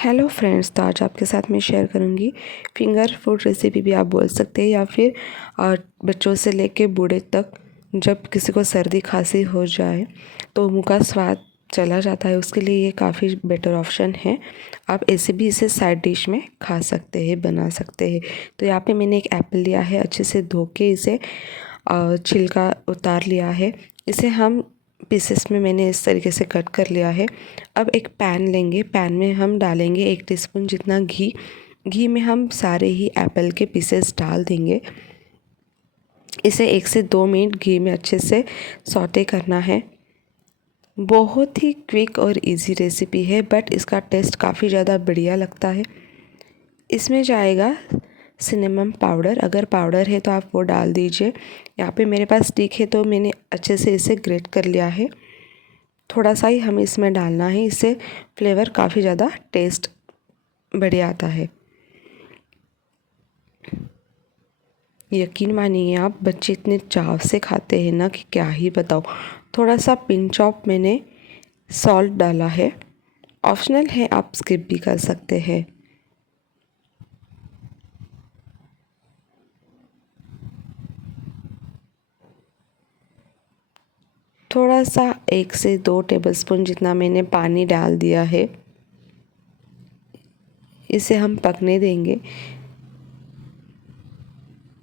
Hello friends, तो आज आपके साथ मैं शेयर करूंगी फिंगर फूड रेसिपी भी आप बोल सकते हैं या फिर बच्चों से लेके बूढ़े तक जब किसी को सर्दी खांसी हो जाए तो मुंह का स्वाद चला जाता है, उसके लिए ये काफ़ी बेटर ऑप्शन है। आप ऐसे भी इसे साइड डिश में खा सकते हैं, बना सकते हैं। तो यहाँ पे मैंने एक एप्पल लिया है, अच्छे से धो के इसे छिलका उतार लिया है। इसे हम पीसेस में मैंने इस तरीके से कट कर लिया है। अब एक पैन लेंगे, पैन में हम डालेंगे 1 टीस्पून जितना घी। घी में हम सारे ही एप्पल के पीसेस डाल देंगे। इसे 1 से 2 मिनट घी में अच्छे से सौटे करना है। बहुत ही क्विक और इजी रेसिपी है, बट इसका टेस्ट काफ़ी ज़्यादा बढ़िया लगता है। इसमें जाएगा सिनेमम पाउडर, अगर पाउडर है तो आप वो डाल दीजिए। यहाँ पे मेरे पास स्टिक है तो मैंने अच्छे से इसे ग्रेट कर लिया है। थोड़ा सा ही हमें इसमें डालना है, इससे फ्लेवर काफ़ी ज़्यादा टेस्ट बढ़िया आता है। यकीन मानिए आप, बच्चे इतने चाव से खाते हैं ना कि क्या ही बताओ। थोड़ा सा पिंच ऑफ मैंने सॉल्ट डाला है, ऑप्शनल है, आप स्किप भी कर सकते हैं। थोड़ा सा 1 से 2 टेबलस्पून जितना मैंने पानी डाल दिया है। इसे हम पकने देंगे।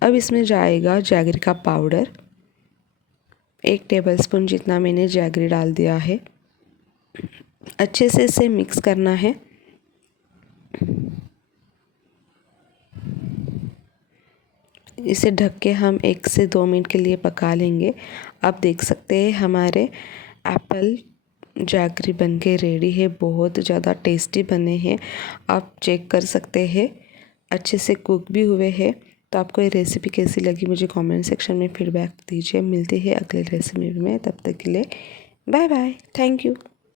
अब इसमें जाएगा जैगरी का पाउडर, 1 टेबलस्पून जितना मैंने जैगरी डाल दिया है। अच्छे से इसे मिक्स करना है। इसे ढक के हम 1 से 2 मिनट के लिए पका लेंगे। आप देख सकते हैं हमारे एप्पल जैगरी बनके रेडी है। बहुत ज़्यादा टेस्टी बने हैं, आप चेक कर सकते हैं, अच्छे से कुक भी हुए हैं। तो आपको ये रेसिपी कैसी लगी मुझे कमेंट सेक्शन में फीडबैक दीजिए। मिलते हैं अगले रेसिपी में, तब तक के लिए बाय बाय, थैंक यू।